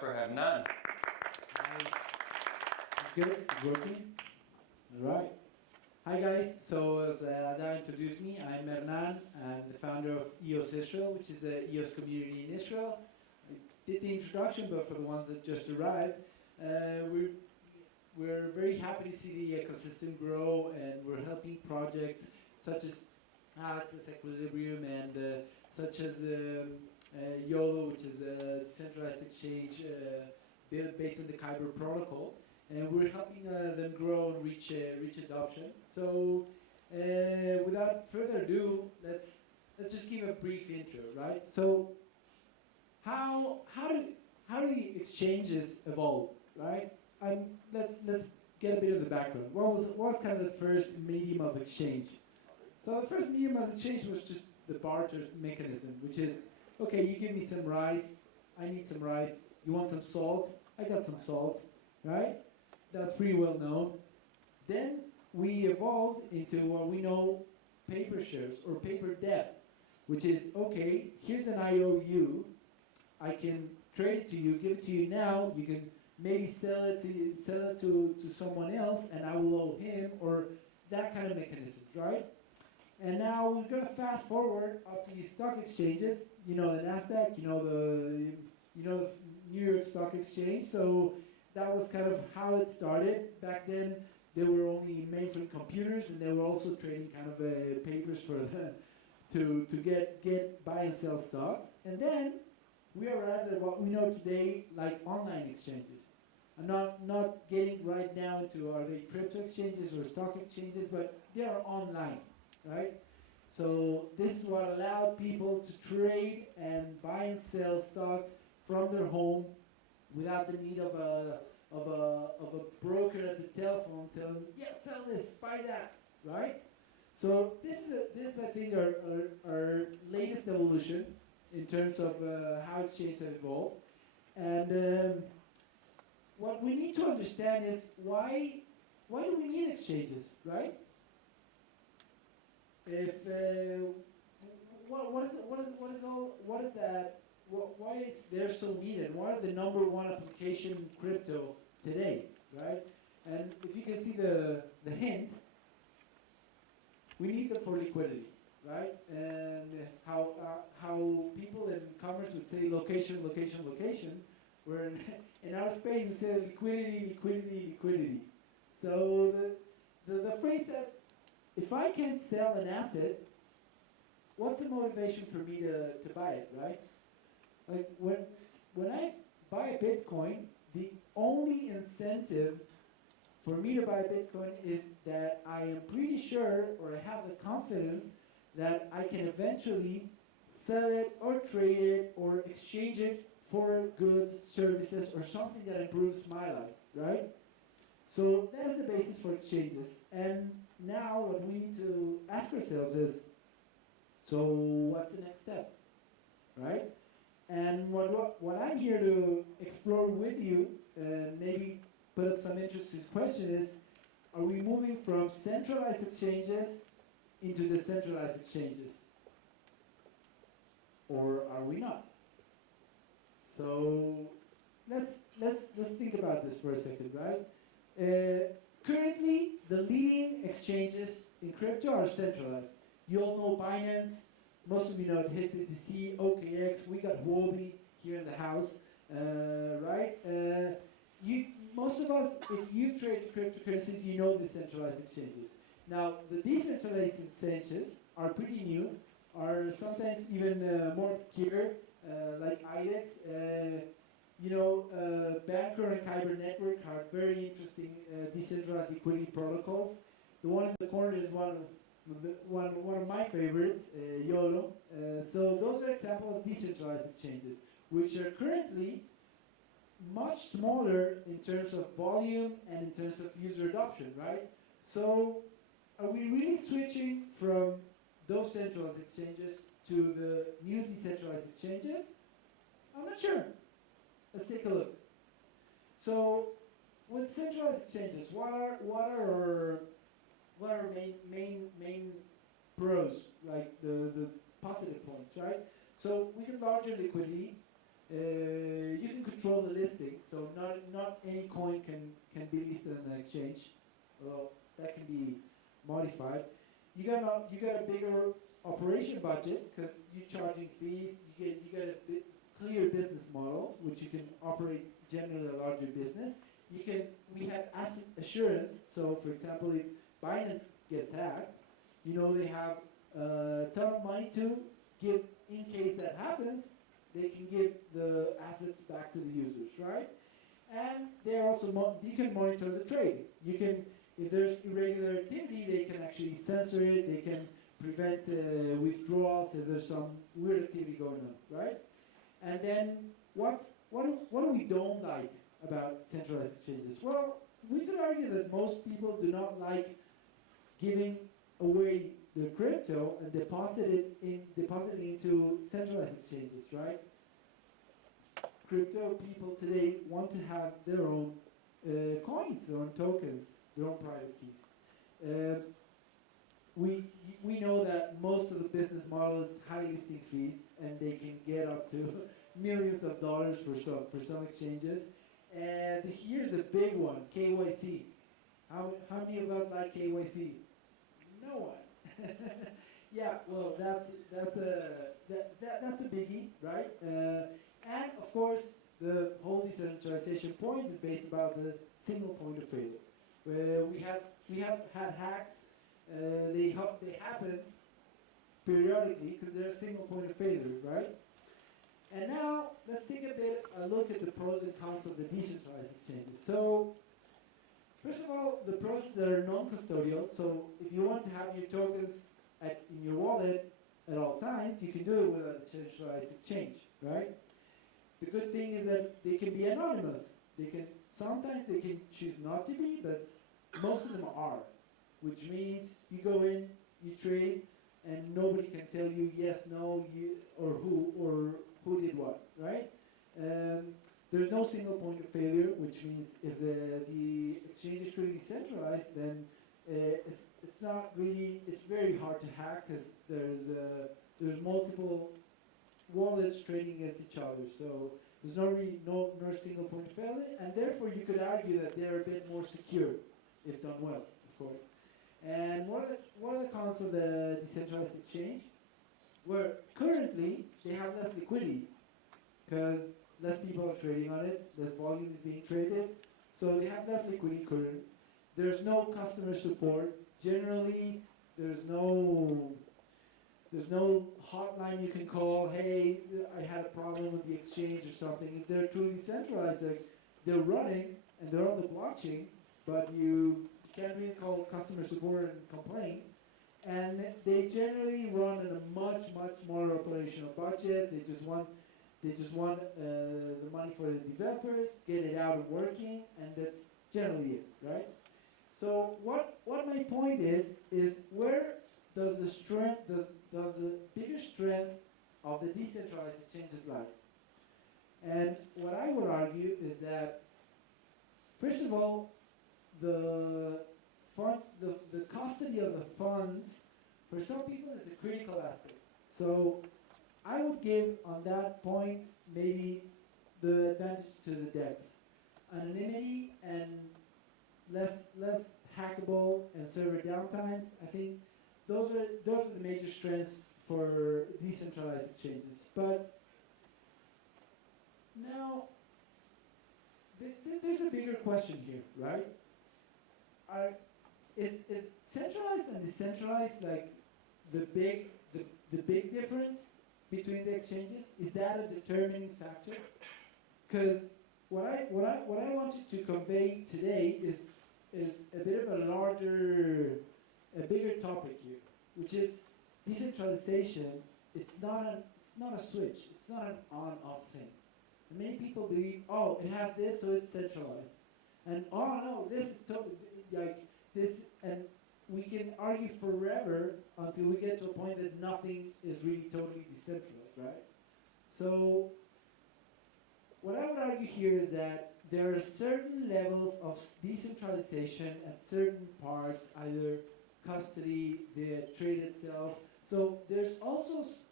for Hernan. Good, working. All right. Hi guys, so as Ada introduced me, I'm Hernan. I'm the founder of EOS Israel, which is the EOS community in Israel. I did the introduction, but for the ones that just arrived, we're very happy to see the ecosystem grow, and we're helping projects such as Access Equilibrium and such as YOLO, which is a decentralized exchange built based on the Kyber protocol. And we're helping them grow and reach adoption. So, without further ado, let's just give a brief intro, right? So, how do the exchanges evolve, right? Let's get a bit of the background. What was kind of the first medium of exchange? So the first medium of exchange was just the barter mechanism, which is, okay, you give me some rice, I need some rice. You want some salt? I got some salt, right? That's pretty well known. Then we evolved into what we know paper shares or paper debt, which is, okay, here's an IOU. I can trade it to you, give it to you now. You can maybe sell it to someone else, and I will owe him, or that kind of mechanism, right? And now we're going to fast forward up to these stock exchanges. You know the Nasdaq, you know the New York Stock Exchange. So that was kind of how it started. Back then, there were only mainframe computers, and they were also trading kind of papers for to get buy and sell stocks. And then we arrived at what we know today, like online exchanges. I'm not getting right now into are they crypto exchanges or stock exchanges, but they are online, right? So this is what allowed people to trade and buy and sell stocks from their home without the need of a broker at the telephone telling them, yeah, sell this, buy that, right? So this I think our latest evolution in terms of how exchanges have evolved. And what we need to understand is why do we need exchanges, right? If why is there so needed? What are the number one application in crypto today, right? And if you can see the hint, we need them for liquidity, right? And how people in commerce would say location, location, location, where in our space we say liquidity, liquidity, liquidity. So the phrase says, if I can't sell an asset, what's the motivation for me to buy it, right? Like when I buy a Bitcoin, the only incentive for me to buy a Bitcoin is that I am pretty sure, or I have the confidence that I can eventually sell it or trade it or exchange it for goods, services, or something that improves my life, right? So that's the basis for exchanges. And now what we need to ask ourselves is, so what's the next step, right? And what I'm here to explore with you, and maybe put up some interesting question is, are we moving from centralized exchanges into decentralized exchanges? Or are we not? So let's think about this for a second, right? Currently, the leading exchanges in crypto are centralized. You all know Binance. Most of you know HitBTC, OKX. We got Huobi here in the house, right? Most of us, if you've traded cryptocurrencies, you know decentralized exchanges. Now, the decentralized exchanges are pretty new, are sometimes even more obscure, like IDEX. Banker and Kyber Network are very interesting decentralized liquidity protocols. The one in the corner is one of my favorites, YOLO. So those are examples of decentralized exchanges, which are currently much smaller in terms of volume and in terms of user adoption, right? So are we really switching from those centralized exchanges to the new decentralized exchanges? I'm not sure. Let's take a look. So with centralized exchanges, what are our main pros, like the positive points, right? So we get larger liquidity. You can control the listing, so not any coin can be listed on an exchange, although that can be modified. You got a bigger operation budget because you're charging fees. You get a clear business model, which you can operate generally a larger business. We have asset assurance. So, for example, if Binance gets hacked, you know they have a ton of money to give in case that happens. They can give the assets back to the users, right? And they're also you can monitor the trade. You can, if there's irregular activity, they can actually censor it. They can prevent withdrawals if there's some weird activity going on, right? And then what do we don't like about centralized exchanges? Well, we could argue that most people do not like giving away their crypto and depositing into centralized exchanges, right? Crypto people today want to have their own coins, their own tokens, their own private keys. We know that most of the business model is high listing fees, and they can get up to millions of dollars for some exchanges. And here's a big one: KYC. How many of us like KYC? No one. Yeah, well, that's a biggie, right? And of course, the whole decentralization point is based about the single point of failure. Where we have had hacks. They happen periodically because they're a single point of failure, right? And now let's take a look at the pros and cons of the decentralized exchanges. So first of all, the pros that are non-custodial. So if you want to have your tokens in your wallet at all times, you can do it with a decentralized exchange, right? The good thing is that they can be anonymous. Sometimes they can choose not to be, but most of them are, which means you go in, you trade, and nobody can tell you yes, no, or who did what, right? There's no single point of failure, which means if the exchange is truly decentralized, then it's very hard to hack because there's multiple wallets trading against each other. So there's no single point of failure, and therefore you could argue that they're a bit more secure if done well, of course. And what are the cons of the decentralized exchange? Where currently they have less liquidity because less people are trading on it, less volume is being traded, so they have less liquidity currently. There's no customer support. Generally, there's no hotline you can call. Hey, I had a problem with the exchange or something. If they're truly centralized, they're running and they're on the blockchain, but you can't really call customer support and complain. And they generally run at a much smaller operational budget. They just want the money for the developers, get it out and working, and that's generally it, right? So what my point is where does the bigger strength of the decentralized exchanges lie? And what I would argue is that, first of all, the custody of the funds, for some people, is a critical aspect. So I would give on that point maybe the advantage to the DEX. Anonymity and less hackable and server downtimes. I think those are the major strengths for decentralized exchanges. But now there's a bigger question here, right? Is centralized and decentralized like the big difference between the exchanges? Is that a determining factor? Because what I wanted to convey today is a bit of a bigger topic here, which is decentralization. It's not a switch. It's not an on-off thing. And many people believe, oh, it has this, so it's centralized, and oh no, this is totally like this, and we can argue forever until we get to a point that nothing is really totally decentralized, right? So what I would argue here is that there are certain levels of decentralization at certain parts, either custody, the trade itself. So there's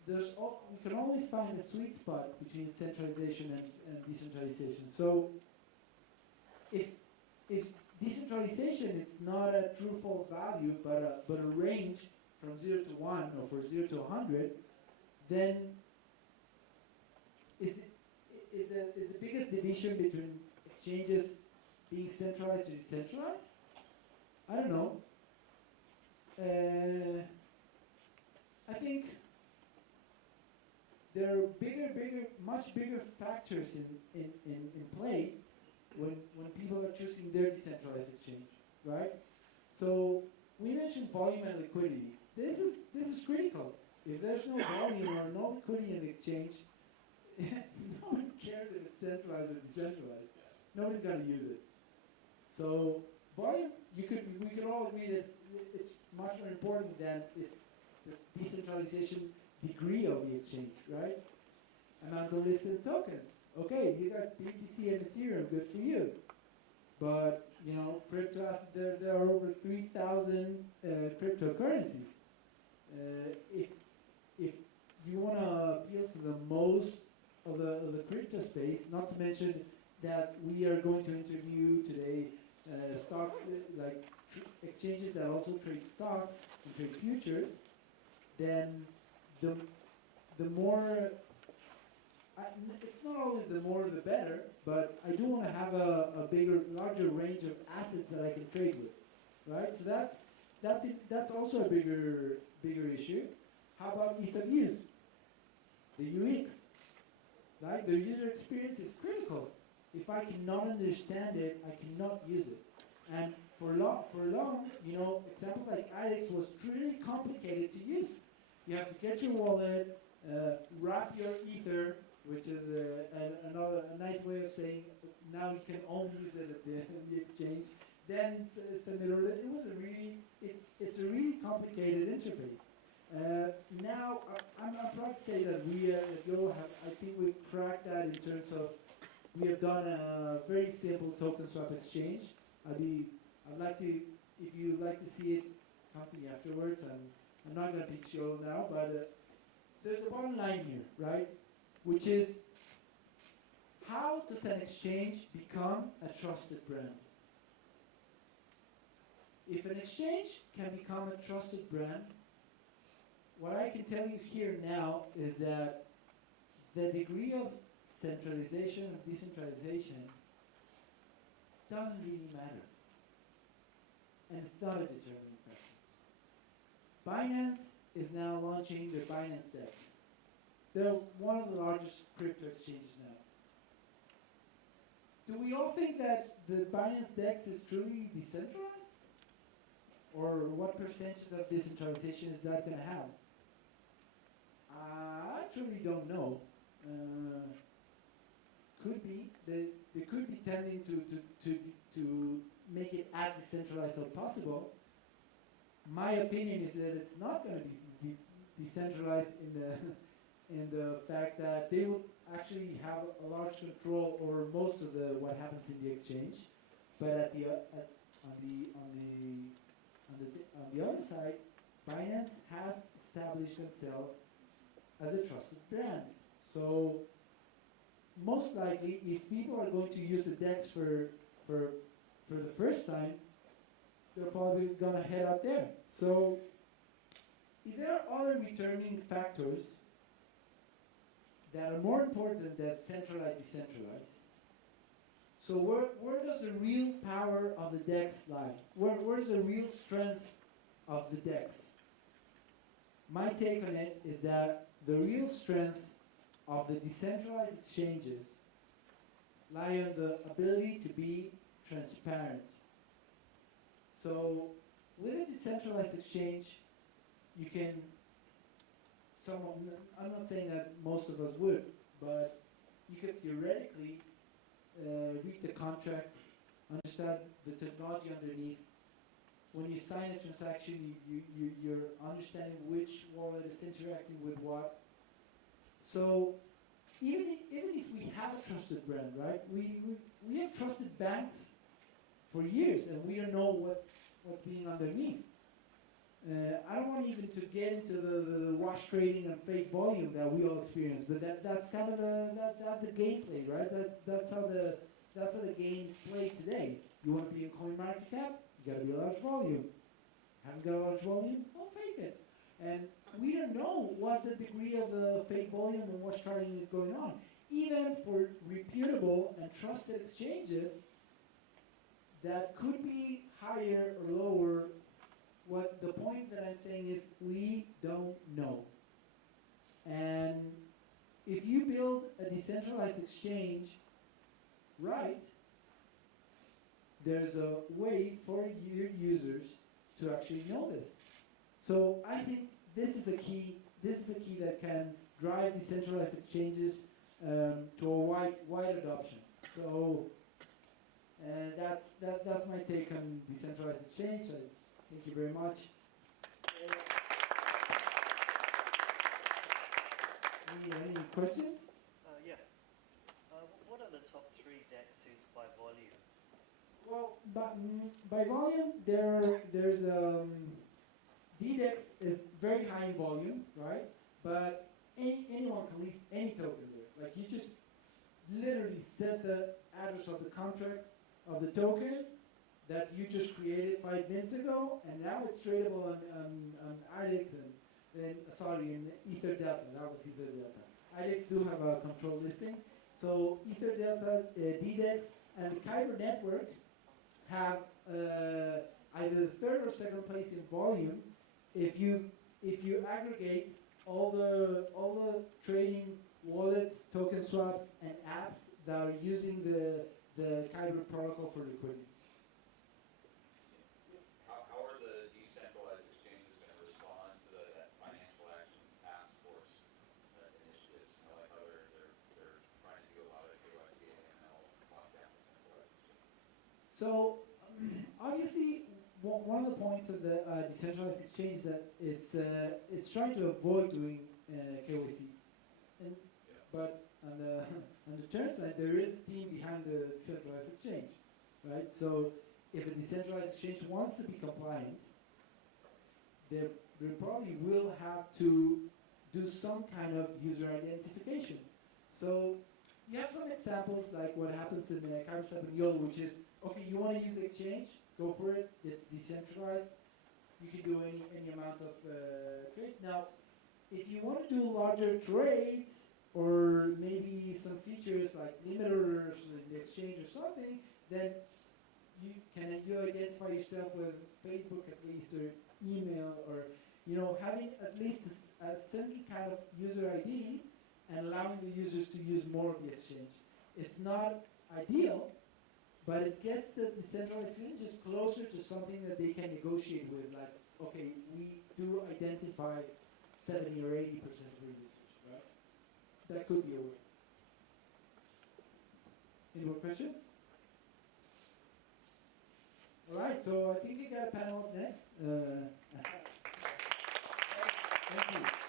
we can always find a sweet spot between centralization and decentralization. So if decentralization is not a true false value, but a range from 0 to 1 or for 0 to 100, then is the biggest division between exchanges being centralized or decentralized? I don't know. I think there are much bigger factors in play when people are choosing their decentralized exchange, right? So we mentioned volume and liquidity. This is critical. If there's no volume or no liquidity in the exchange, no one cares if it's centralized or decentralized. Nobody's gonna use it. So volume, we could all agree that it's much more important than if the decentralization degree of the exchange, right? Amount of listed tokens. Okay, you got BTC and Ethereum, good for you. But you know, crypto assets, there are over 3,000 cryptocurrencies. If you want to appeal to the most of the crypto space, not to mention that we are going to interview today stocks like exchanges that also trade stocks and trade futures, then the more it's not always the more the better, but I do want to have a larger range of assets that I can trade with, right? So that's also a bigger issue. How about ease of use? The UX, right? The user experience is critical. If I cannot understand it, I cannot use it. And for long, you know, example like DEX was really complicated to use. You have to get your wallet, wrap your ether, which is a nice way of saying now you can only use it at the exchange. Then send it over. It's a really complicated interface. Now I'm proud to say that we at YOLO I think we've cracked that in terms of we have done a very simple token swap exchange. I'd like to, if you'd like to see it, come to me afterwards. I'm not going to pitch YOLO now, but there's a bottom line here, right? Which is, how does an exchange become a trusted brand? If an exchange can become a trusted brand, what I can tell you here now is that the degree of centralization and decentralization doesn't really matter. And it's not a determining factor. Binance is now launching their Binance DEX. They're one of the largest crypto exchanges now. Do we all think that the Binance DEX is truly decentralized? Or what percentage of decentralization is that going to have? I truly don't know. Could be. They could be tending to make it as decentralized as possible. My opinion is that it's not going to be decentralized in the fact that they will actually have a large control over most of what happens in the exchange, but on the other side, Binance has established themselves as a trusted brand. So most likely, if people are going to use the DEX for the first time, they're probably going to head out there. So if there are other determining factors that are more important than centralized, decentralized, so where does the real power of the DEX lie? Where's the real strength of the DEX? My take on it is that the real strength of the decentralized exchanges lie on the ability to be transparent. So with a decentralized exchange, you can, I'm not saying that most of us would, but you could theoretically read the contract, understand the technology underneath. When you sign a transaction, you're understanding which wallet is interacting with what. So even if we have a trusted brand, right? We have trusted banks for years, and we don't know what's being underneath. I don't want even to get into the wash trading and fake volume that we all experience, but that's kind of that's the gameplay, right? That's how the games play today. You want to be in CoinMarketCap, you got to be a large volume. Haven't got a large volume? Well, fake it. And we don't know what the degree of the fake volume and wash trading is going on. Even for reputable and trusted exchanges, that could be higher or lower. What the point that I'm saying is we don't know. And if you build a decentralized exchange right, there's a way for your users to actually know this. So I think this is a key. This is a key that can drive decentralized exchanges to a wide adoption. So that's my take on decentralized exchange. Thank you very much. Any questions? Yeah. What are the top 3 DEXs by volume? Well, by volume, there's DEX is very high in volume, right? But anyone can list any token there. Like you just literally set the address of the contract of the token that you just created 5 minutes ago, and now it's tradable on IDEX and sorry, in Ether Delta. That was Ether Delta. IDEX do have a control listing. So Ether Delta, DEX, and the Kyber network have either third or second place in volume. If you aggregate all the trading wallets, token swaps, and apps that are using the Kyber protocol for liquidity. How are the decentralized exchanges going to respond to that financial action task force initiatives? You know, like how they're trying to do a lot of KYC and AML lockdown decentralized exchanges. So obviously, one of the points of the decentralized exchange is that it's trying to avoid doing KYC, but on the turn side, there is a team behind the decentralized exchange, right? So if a decentralized exchange wants to be compliant, they probably will have to do some kind of user identification. So you have some examples like what happens in Kyber and YOLO, which is, okay, you want to use the exchange, go for it, it's decentralized, you can do any amount of trades. Now, if you want to do larger trades, or maybe some features like limit orders in the exchange or something, then you identify yourself with Facebook at least, or email, or having at least a certain kind of user ID and allowing the users to use more of the exchange. It's not ideal, but it gets the decentralized exchanges closer to something that they can negotiate with. Like, okay, we do identify 70 or 80% of the users, right? That could be a way. Any more questions? All right, so I think you got a panel up next. Thank you.